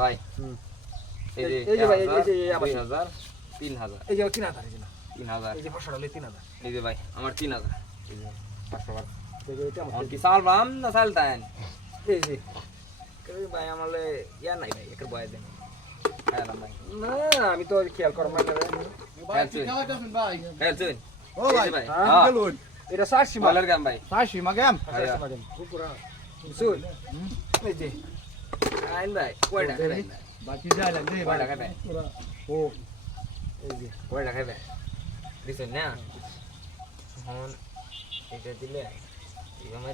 ভাই এই যে ভাই এই যে আমার 2000 3000 এই যে 3000 এই যে 3000 এই যে 500 হলে 3000 এই যে ভাই আমার 3000 এই যে 500 টাকা এই যে এটা আমার অন কি সাল বাম না সাল তান এই যে কই ভাই আমালে ইয়া নাই ভাই একের বয় দেন হ্যাঁ ভাই না আমি তো খেয়াল করব না রে ভাই খেলাতেছেন ভাই খেলছেন ও ভাই হ্যাঁ খেলুন এটা 60 মাল বলার গাম ভাই 60 মাগাম 60 মাল পুরা শুন এই যে আইন ভাই কয়টা খাবেন বাকি যা লাগে ভাই কয়টা খাবেন ও এই যে কয়টা খাবেন দিছেন না হন এটা দিলে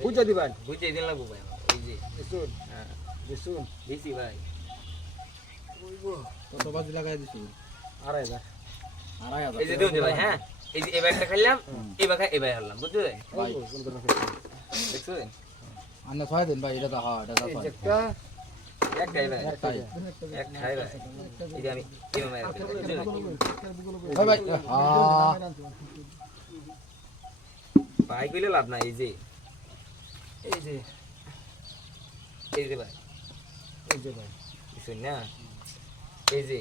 বুঝা দিবেন বুঝে দিন লাগবো ভাই এই যে শুন হ্যাঁ শুন দিছি ভাই ওইগো কত বাজি লাগাই দিছি 2000 এই যে দিন ভাই হ্যাঁ এই যে এই ব্যাগটা খাইলাম এই ব্যাগটা এই ব্যাগ হলাম বুঝছো ভাই দেখছেন আন্না ছয় দিন ভাই এটা তো হ্যাঁ এটা তো এই ছয়। যে একটা একটাই ভাই একটাই। একটাই ভাই এই যে আমি এই মায়ের ভাই ভাই হ্যাঁ ভাই কইলে লাভ নাই এই যে এই যে এই যে ভাই এই যে ভাই বুঝছেন না এই যে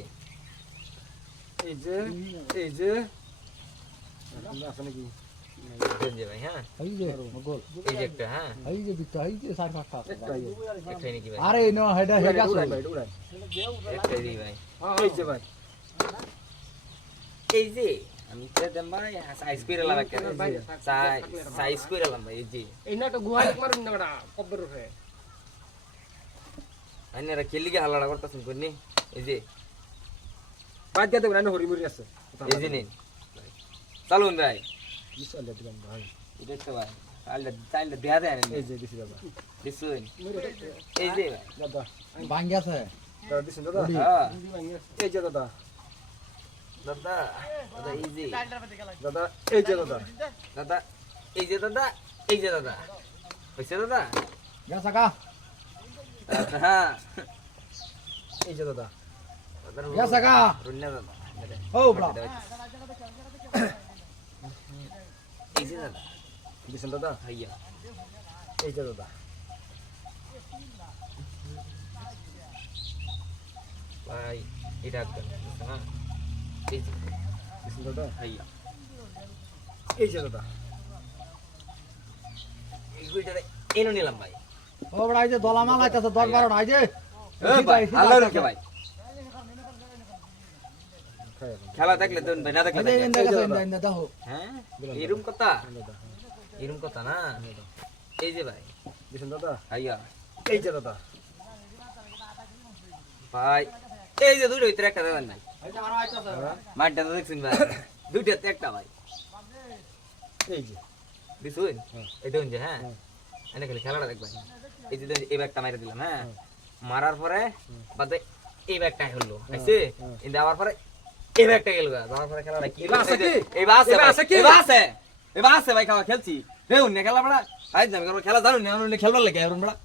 এই যে এই যে আছে নাকি দেন যে ভাই হ্যাঁ এই যে গোল এই যে একটা হ্যাঁ এই যে বিটা এই যে 4-5টা একটাই একটাই নাকি ভাই আরে নো হেডা হেডা উড়াই ভাই উড়াই একটাই দিই ভাই এই যে ভাই এই যে আমি তো দেন ভাই সাইজ করে লাভ একটা সাইজ করে লাভ ভাই এই যে এই না তো গুহাই মারুন না বড়া কব্বর রে আইনারা খেলি গে হালাড়া করতেছেন কোনি এই যে বাদ দিয়ে দেবেন হরি মুরি আছে এই যে নিন চালুন ভাই বিশাল দিবেন ভাই এটা তো ভাই চাইলে দেয়া দেয় এই যে দিছি দাদা দিছুন এই যে ভাই দাদা ভাঙ্গি আছে দাদা দিছেন দাদা হ্যাঁ এই যে দাদা দাদা দাদা এই যে দাদা এই যে দাদা দাদা এই যে দাদা এই যে দাদা হইছে দাদা গেছে কা হ্যাঁ এই যে দাদা গেছে কা রুন্না দাদা ও ব্রা এই যে দাদা দিছেন দাদা ভাইয়া এই যে দাদা ভাই এটা একদম হ্যাঁ এই যে দিছেন দাদা ভাইয়া এই যে দাদা এই গুইটারে এনো নিলাম ভাই ও বড় এই যে দলা মাল আইতাছে 10-12 আই যে ভাই আল্লাহ রকে ভাই খায় খেলা দেখলে তো ভাই না দেখলে এই যে দেখলে। ইন্দা দেখো হ্যাঁ এরকম কথা দাদা এরকম কথা না এই যে ভাই দিছেন দাদা ভাইয়া এই যে দাদা ভাই এই যে দুটো ভিতরে একটা দেবেন নাই এই যে আমার আইতাছে মাঠটা তো দেখছেন ভাই দুইটাতে একটা ভাই এই যে দিছুন হ্যাঁ। এই দেখুন যে হ্যাঁ হ্যাঁ। এনে খালি খেলাটা দেখবেন এই যে দেখুন, এই ব্যাগটা মাইরে দিলাম হ্যাঁ মারার পরে বাদে এই ব্যাগটা হলো আইছে হ্যাঁ। এই দেওয়ার পরে এই ব্যাগটা গেল যাওয়ার পরে খেলাটা কি এবার আছে কি? এবার আছে এবার ভাই, আছে কি? এবার আছে এবার আছে ভাই খেলা খেলছি দেখুন না খেলা বড়া আই যাবে খেলা জানুন না খেলবার লাগে এখন বড়া